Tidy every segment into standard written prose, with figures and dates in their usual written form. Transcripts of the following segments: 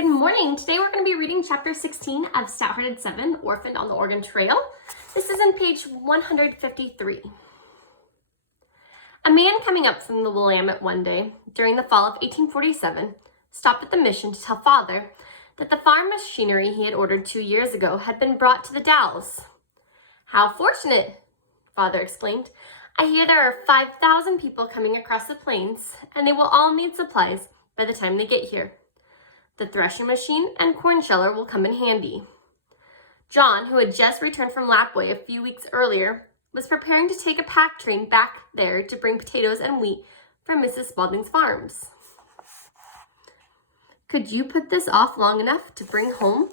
Good morning. Today we're going to be reading chapter 16 of Stout-Hearted 7, Orphaned on the Oregon Trail. This is on page 153. A man coming up from the Willamette one day during the fall of 1847 stopped at the mission to tell Father that the farm machinery he had ordered 2 years ago had been brought to the Dalles. "How fortunate," Father exclaimed. "I hear there are 5,000 people coming across the plains, and they will all need supplies by the time they get here. The threshing machine and corn sheller will come in handy." John, who had just returned from Lapway a few weeks earlier, was preparing to take a pack train back there to bring potatoes and wheat from Mrs. Spaulding's farms. "Could you put this off long enough to bring home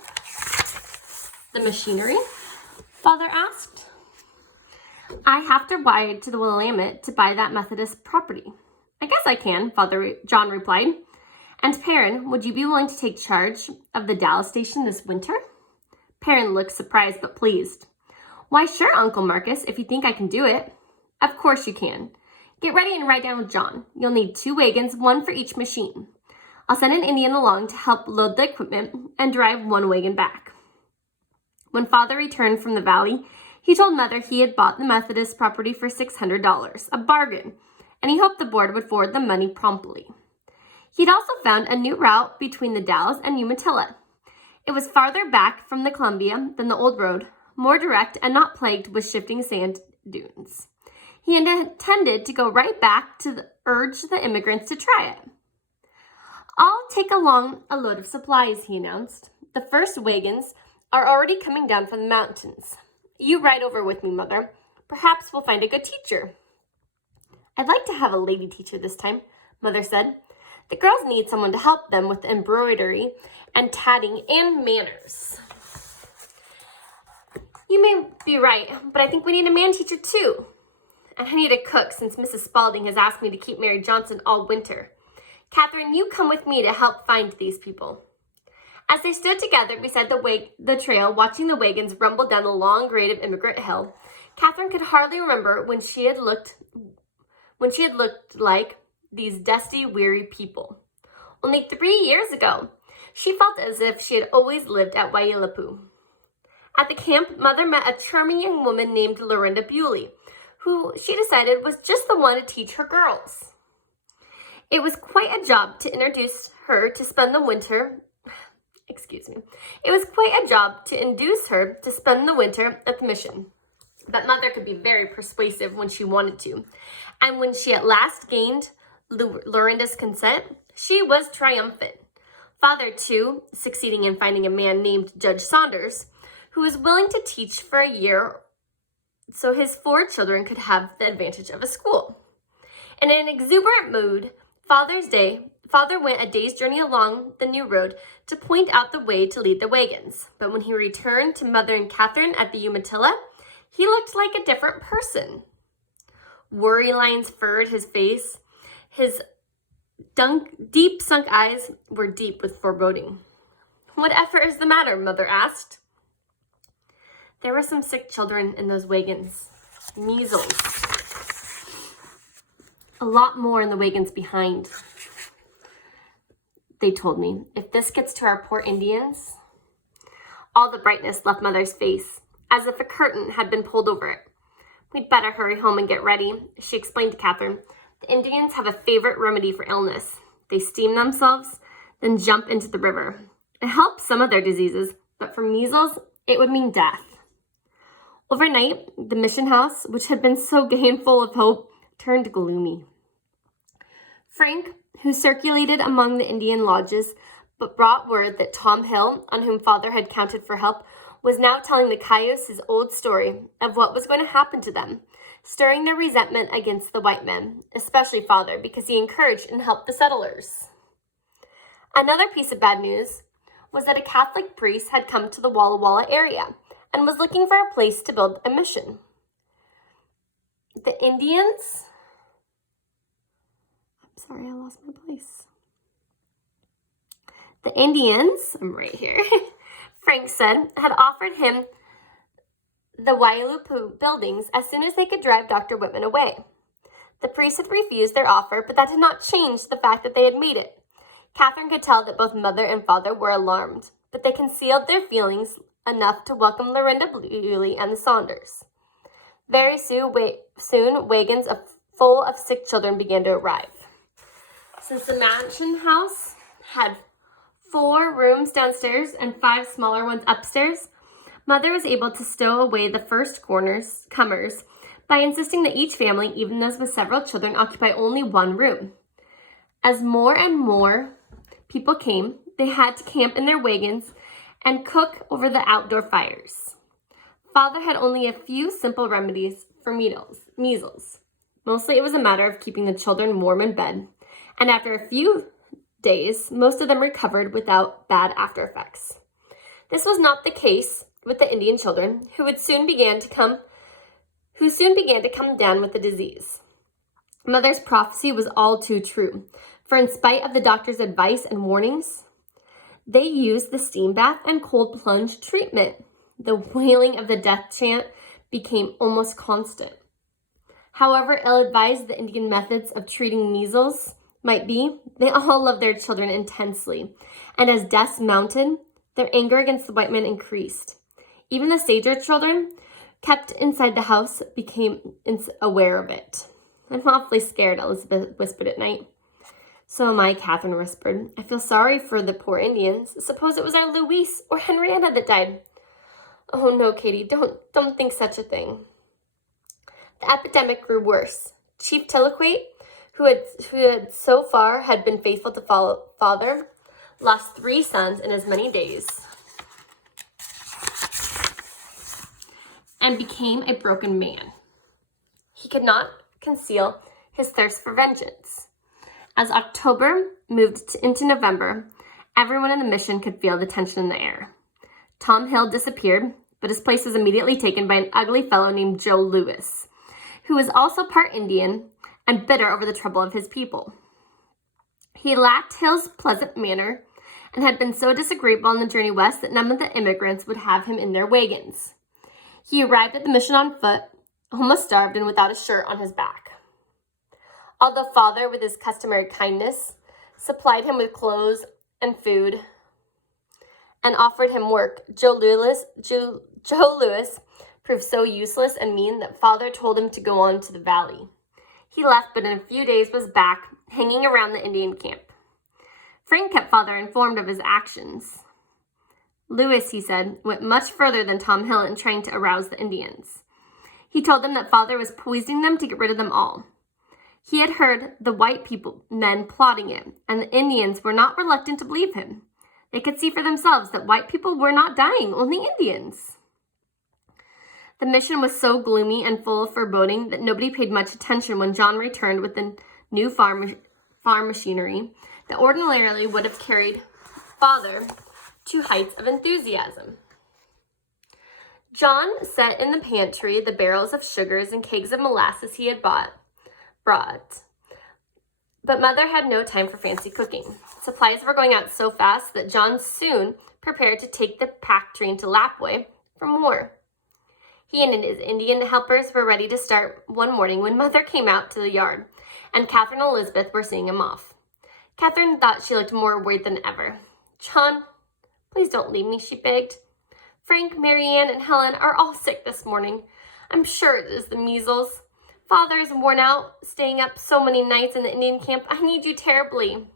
the machinery?" Father asked. "I have to ride to the Willamette to buy that Methodist property." "I guess I can," John replied. "And Perrin, would you be willing to take charge of the Dalles station this winter?" Perrin looked surprised but pleased. "Why, sure, Uncle Marcus, if you think I can do it." "Of course you can. Get ready and ride down with John. You'll need 2 wagons, 1 for each machine. I'll send an Indian along to help load the equipment and drive 1 wagon back." When Father returned from the valley, he told Mother he had bought the Methodist property for $600, a bargain, and he hoped the board would forward the money promptly. He'd also found a new route between the Dalles and Umatilla. It was farther back from the Columbia than the old road, more direct and not plagued with shifting sand dunes. He intended to go right back to urge the immigrants to try it. "I'll take along a load of supplies," he announced. "The first wagons are already coming down from the mountains. You ride over with me, Mother. Perhaps we'll find a good teacher." "I'd like to have a lady teacher this time," Mother said. "The girls need someone to help them with embroidery and tatting and manners." "You may be right, but I think we need a man teacher too. And I need a cook since Mrs. Spaulding has asked me to keep Mary Johnson all winter. Catherine, you come with me to help find these people." As they stood together beside the trail, watching the wagons rumble down the long grade of Immigrant Hill, Catherine could hardly remember when she had looked like these dusty, weary people. Only 3 years ago, she felt as if she had always lived at Waiilatpu. At the camp, Mother met a charming young woman named Lorinda Bewley, who she decided was just the one to teach her girls. It was quite a job to induce her to spend the winter at the mission. But Mother could be very persuasive when she wanted to. And when she at last gained Lorinda's consent, she was triumphant. Father, too, succeeding in finding a man named Judge Saunders, who was willing to teach for a year so his 4 children could have the advantage of a school. In an exuberant mood, Father went a day's journey along the new road to point out the way to lead the wagons. But when he returned to Mother and Catherine at the Umatilla, he looked like a different person. Worry lines furrowed his face. His deep sunk eyes were deep with foreboding. "Whatever is the matter?" Mother asked. "There were some sick children in those wagons. Measles. A lot more in the wagons behind. They told me, if this gets to our poor Indians..." All the brightness left Mother's face, as if a curtain had been pulled over it. "We'd better hurry home and get ready," she explained to Catherine. "The Indians have a favorite remedy for illness. They steam themselves, then jump into the river. It helps some of their diseases, but for measles, it would mean death." Overnight, the mission house, which had been so gay and full of hope, turned gloomy. Frank, who circulated among the Indian lodges, but brought word that Tom Hill, on whom Father had counted for help, was now telling the Cayuse his old story of what was going to happen to them, stirring their resentment against the white men, especially Father, because he encouraged and helped the settlers. Another piece of bad news was that a Catholic priest had come to the Walla Walla area and was looking for a place to build a mission. The Indians... Sorry, I lost my place. The Indians, I'm right here, Frank said, had offered him the Waiilatpu buildings as soon as they could drive Dr. Whitman away. The priest had refused their offer, but that did not change the fact that they had made it. Catherine could tell that both mother and father were alarmed, but they concealed their feelings enough to welcome Lorinda Bewley and the Saunders. Very soon, wagons full of sick children began to arrive. Since the mansion house had 4 rooms downstairs and 5 smaller ones upstairs, Mother was able to stow away the first comers by insisting that each family, even those with several children, occupy only one room. As more and more people came, they had to camp in their wagons and cook over the outdoor fires. Father had only a few simple remedies for measles. Mostly it was a matter of keeping the children warm in bed, and after a few days, most of them recovered without bad after effects. This was not the case with the Indian children, who soon began to come down with the disease. Mother's prophecy was all too true, for in spite of the doctor's advice and warnings, they used the steam bath and cold plunge treatment. The wailing of the death chant became almost constant. However ill-advised the Indian methods of treating measles might be, they all loved their children intensely, and as deaths mounted, their anger against the white men increased. Even the sager children, kept inside the house, became aware of it. "I'm awfully scared," Elizabeth whispered at night. "So am I," Catherine whispered. "I feel sorry for the poor Indians. Suppose it was our Louise or Henrietta that died." "Oh no, Katie, don't think such a thing." The epidemic grew worse. Chief Tiliquate, who had so far had been faithful to father, lost 3 sons in as many days, and became a broken man. He could not conceal his thirst for vengeance. As October moved into November, everyone in the mission could feel the tension in the air. Tom Hill disappeared, but his place was immediately taken by an ugly fellow named Joe Louis, who was also part Indian and bitter over the trouble of his people. He lacked Hill's pleasant manner and had been so disagreeable on the journey west that none of the immigrants would have him in their wagons. He arrived at the mission on foot, almost starved and without a shirt on his back. Although father, with his customary kindness, supplied him with clothes and food and offered him work, Joe Louis proved so useless and mean that father told him to go on to the valley. He left, but in a few days was back, hanging around the Indian camp. Frank kept father informed of his actions. Louis, he said, went much further than Tom Hill in trying to arouse the Indians. He told them that father was poisoning them to get rid of them all. He had heard the white men plotting it, and the Indians were not reluctant to believe him. They could see for themselves that white people were not dying, only Indians. The mission was so gloomy and full of foreboding that nobody paid much attention when John returned with the new farm machinery that ordinarily would have carried father to heights of enthusiasm. John set in the pantry the barrels of sugars and kegs of molasses he had brought. But Mother had no time for fancy cooking. Supplies were going out so fast that John soon prepared to take the pack train to Lapway for more. He and his Indian helpers were ready to start one morning when Mother came out to the yard, and Catherine and Elizabeth were seeing him off. Catherine thought she looked more worried than ever. "John, please don't leave me," she begged. "Frank, Marianne, and Helen are all sick this morning. I'm sure it is the measles. Father is worn out, staying up so many nights in the Indian camp. I need you terribly."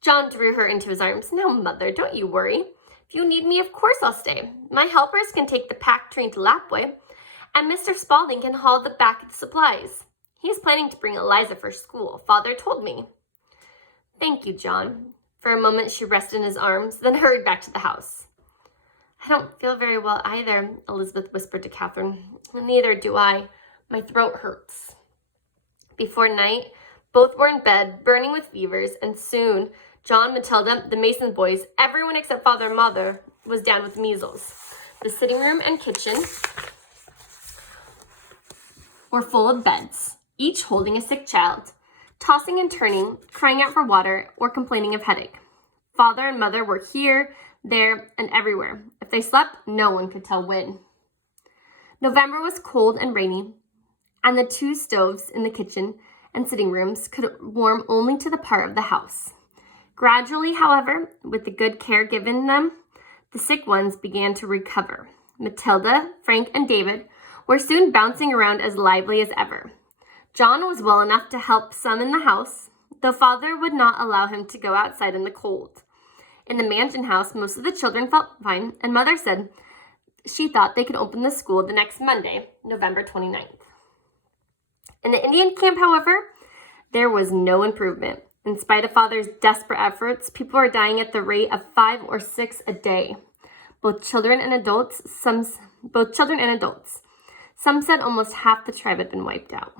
John drew her into his arms. "Now, Mother, don't you worry. If you need me, of course I'll stay. My helpers can take the pack train to Lapway, and Mr. Spaulding can haul the back of the supplies. He's planning to bring Eliza for school, Father told me." "Thank you, John." For a moment, she rested in his arms, then hurried back to the house. "I don't feel very well either," Elizabeth whispered to Catherine. "Neither do I. My throat hurts." Before night, both were in bed, burning with fevers, and soon John, Matilda, the Mason boys, everyone except Father and Mother, was down with measles. The sitting room and kitchen were full of beds, each holding a sick child, tossing and turning, crying out for water, or complaining of headache. Father and Mother were here, there, and everywhere. If they slept, no one could tell when. November was cold and rainy, and the 2 stoves in the kitchen and sitting rooms could warm only to the part of the house. Gradually, however, with the good care given them, the sick ones began to recover. Matilda, Frank, and David were soon bouncing around as lively as ever. John was well enough to help some in the house, though Father would not allow him to go outside in the cold. In the mansion house, most of the children felt fine, and Mother said she thought they could open the school the next Monday, November 29th. In the Indian camp, however, there was no improvement. In spite of Father's desperate efforts, people were dying at the rate of 5 or 6 a day. Both children and adults. Some said almost half the tribe had been wiped out.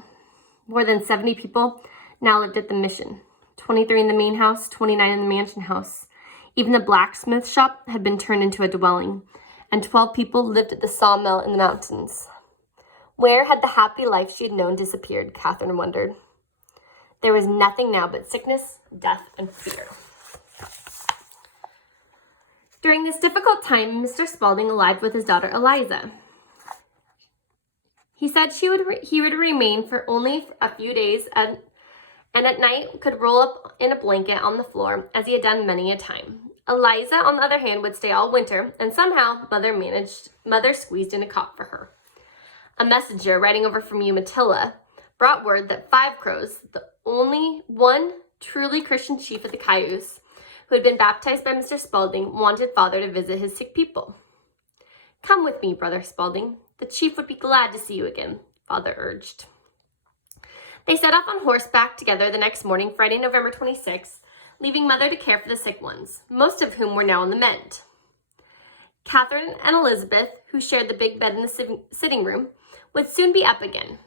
More than 70 people now lived at the mission. 23 in the main house, 29 in the mansion house. Even the blacksmith shop had been turned into a dwelling, and 12 people lived at the sawmill in the mountains. Where had the happy life she had known disappeared, Catherine wondered. There was nothing now but sickness, death, and fear. During this difficult time, Mr. Spaulding arrived with his daughter Eliza. He said he would remain for only a few days and at night could roll up in a blanket on the floor, as he had done many a time. Eliza, on the other hand, would stay all winter, and somehow Mother squeezed in a cot for her. A messenger riding over from Umatilla brought word that Five Crows, the only one truly Christian chief of the Cayuse, who had been baptized by Mr. Spaulding, wanted Father to visit his sick people. "Come with me, Brother Spaulding. The chief would be glad to see you again," Father urged. They set off on horseback together the next morning, Friday, November 26th, leaving Mother to care for the sick ones, most of whom were now on the mend. Catherine and Elizabeth, who shared the big bed in the sitting room, would soon be up again.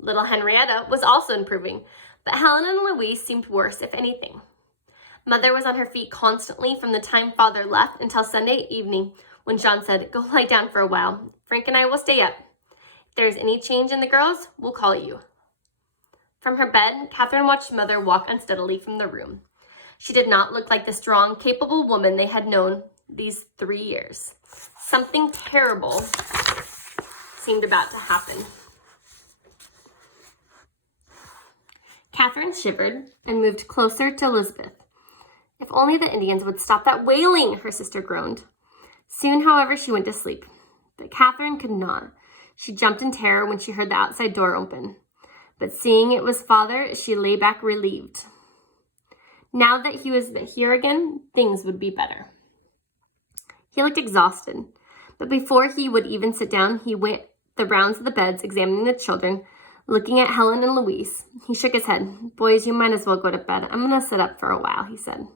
Little Henrietta was also improving, but Helen and Louise seemed worse, if anything. Mother was on her feet constantly from the time Father left until Sunday evening, when John said, "Go lie down for a while. Frank and I will stay up. If there is any change in the girls, we'll call you." From her bed, Catherine watched Mother walk unsteadily from the room. She did not look like the strong, capable woman they had known these 3 years. Something terrible seemed about to happen. Catherine shivered and moved closer to Elizabeth. "If only the Indians would stop that wailing," her sister groaned. Soon, however, she went to sleep. But Catherine could not. She jumped in terror when she heard the outside door open. But seeing it was Father, she lay back relieved. Now that he was here again, things would be better. He looked exhausted, but before he would even sit down, he went the rounds of the beds, examining the children, looking at Helen and Louise. He shook his head. "Boys, you might as well go to bed. I'm going to sit up for a while," he said.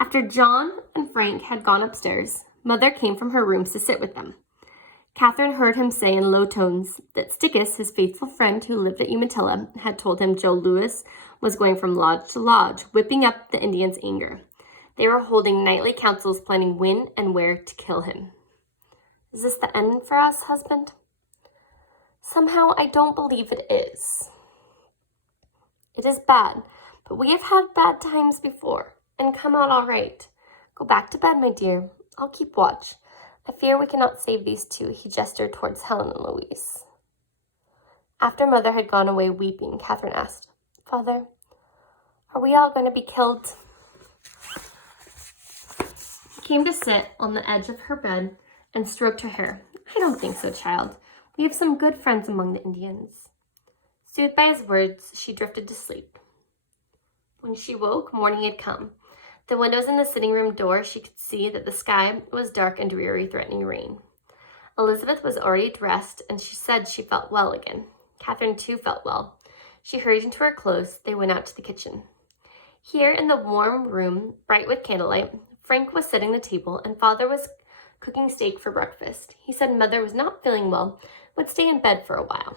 After John and Frank had gone upstairs, Mother came from her rooms to sit with them. Catherine heard him say in low tones that Stickus, his faithful friend who lived at Umatilla, had told him Joe Louis was going from lodge to lodge, whipping up the Indians' anger. They were holding nightly councils, planning when and where to kill him. "Is this the end for us, husband?" "Somehow I don't believe it is. It is bad, but we have had bad times before and come out all right. Go back to bed, my dear. I'll keep watch. I fear we cannot save these two," he gestured towards Helen and Louise. After Mother had gone away weeping, Catherine asked, "Father, are we all going to be killed?" He came to sit on the edge of her bed and stroked her hair. "I don't think so, child. We have some good friends among the Indians." Soothed by his words, she drifted to sleep. When she woke, morning had come. The windows in the sitting room door, she could see that the sky was dark and dreary, threatening rain. Elizabeth was already dressed, and she said she felt well again. Catherine, too, felt well. She hurried into her clothes. They went out to the kitchen. Here, in the warm room, bright with candlelight, Frank was setting the table, and Father was cooking steak for breakfast. He said Mother was not feeling well, would stay in bed for a while.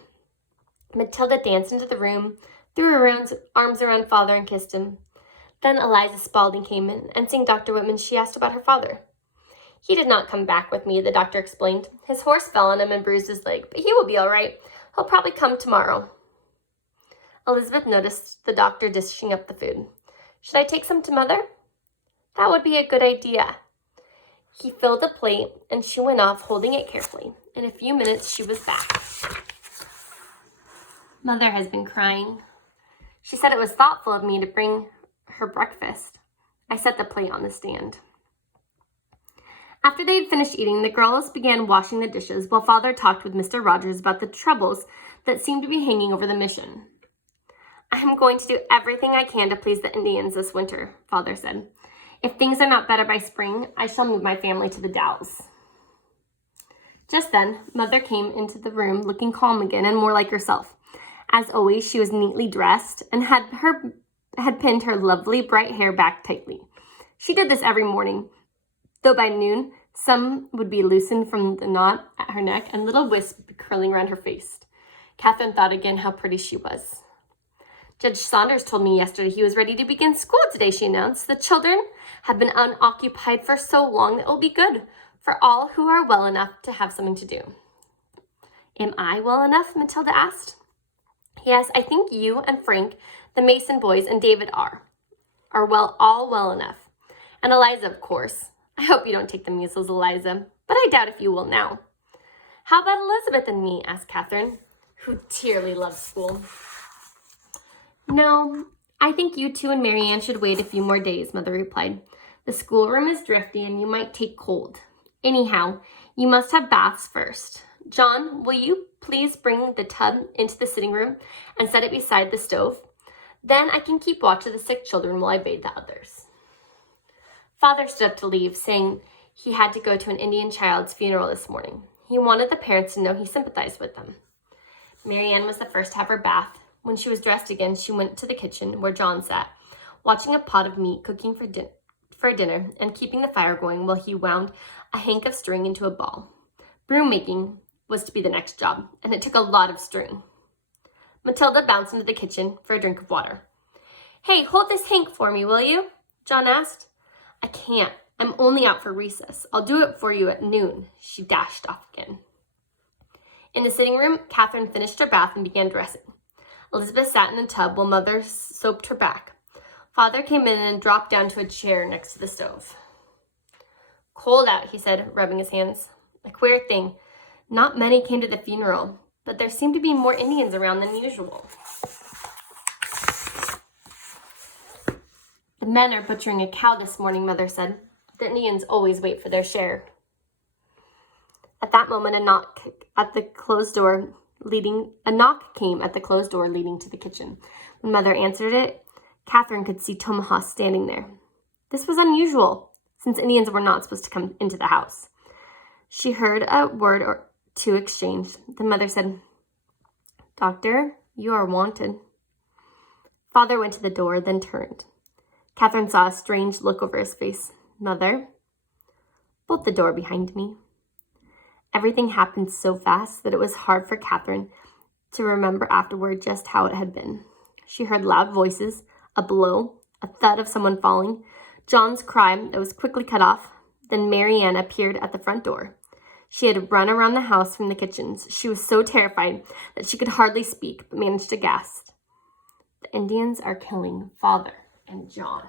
Matilda danced into the room, threw her arms around Father and kissed him. Then Eliza Spaulding came in, and seeing Dr. Whitman, she asked about her father. "He did not come back with me," the doctor explained. "His horse fell on him and bruised his leg, but he will be all right. He'll probably come tomorrow." Elizabeth noticed the doctor dishing up the food. "Should I take some to Mother?" "That would be a good idea." He filled a plate, and she went off, holding it carefully. In a few minutes, she was back. "Mother has been crying. She said it was thoughtful of me to bring her breakfast. I set the plate on the stand. After they had finished eating, the girls began washing the dishes while Father talked with Mr. Rogers about the troubles that seemed to be hanging over the mission. I am going to do everything I can to please the Indians this winter, Father said. If things are not better by spring, I shall move my family to the Dalles. Just then, Mother came into the room looking calm again and more like herself. As always, she was neatly dressed and had pinned her lovely bright hair back tightly. She did this every morning, though by noon, some would be loosened from the knot at her neck and little wisps curling around her face. Catherine thought again how pretty she was. Judge Saunders told me yesterday he was ready to begin school today, she announced. The children have been unoccupied for so long that it will be good for all who are well enough to have something to do. Am I well enough? Matilda asked. Yes, I think you and Frank, the Mason boys, and David are all well enough. And Eliza, of course. I hope you don't take the measles, Eliza, but I doubt if you will now. How about Elizabeth and me? Asked Catherine, who dearly loved school. No, I think you two and Marianne should wait a few more days, Mother replied. The schoolroom is drifty and you might take cold. Anyhow, you must have baths first. John, will you please bring the tub into the sitting room and set it beside the stove? Then I can keep watch of the sick children while I bathe the others. Father stood up to leave, saying he had to go to an Indian child's funeral this morning. He wanted the parents to know he sympathized with them. Marianne was the first to have her bath. When she was dressed again, she went to the kitchen where John sat, watching a pot of meat cooking for dinner and keeping the fire going while he wound a hank of string into a ball. Broom making was to be the next job, and it took a lot of string. Matilda bounced into the kitchen for a drink of water. Hey, hold this hank for me, will you? John asked. I can't. I'm only out for recess. I'll do it for you at noon. She dashed off again. In the sitting room, Catherine finished her bath and began dressing. Elizabeth sat in the tub while Mother soaped her back. Father came in and dropped down to a chair next to the stove. Cold out, he said, rubbing his hands. A queer thing. Not many came to the funeral, but there seemed to be more Indians around than usual. The men are butchering a cow this morning, Mother said. The Indians always wait for their share. At that moment, a knock came at the closed door leading to the kitchen. When Mother answered it, Catherine could see Tomahawk standing there. This was unusual, since Indians were not supposed to come into the house. She heard a word or two exchanged. The Mother said, Doctor, you are wanted. Father went to the door, then turned. Catherine saw a strange look over his face. Mother, bolt the door behind me. Everything happened so fast that it was hard for Catherine to remember afterward just how it had been. She heard loud voices, a blow, a thud of someone falling, John's cry that was quickly cut off. Then Marianne appeared at the front door. She had run around the house from the kitchens. She was so terrified that she could hardly speak, but managed to gasp. The Indians are killing Father and John.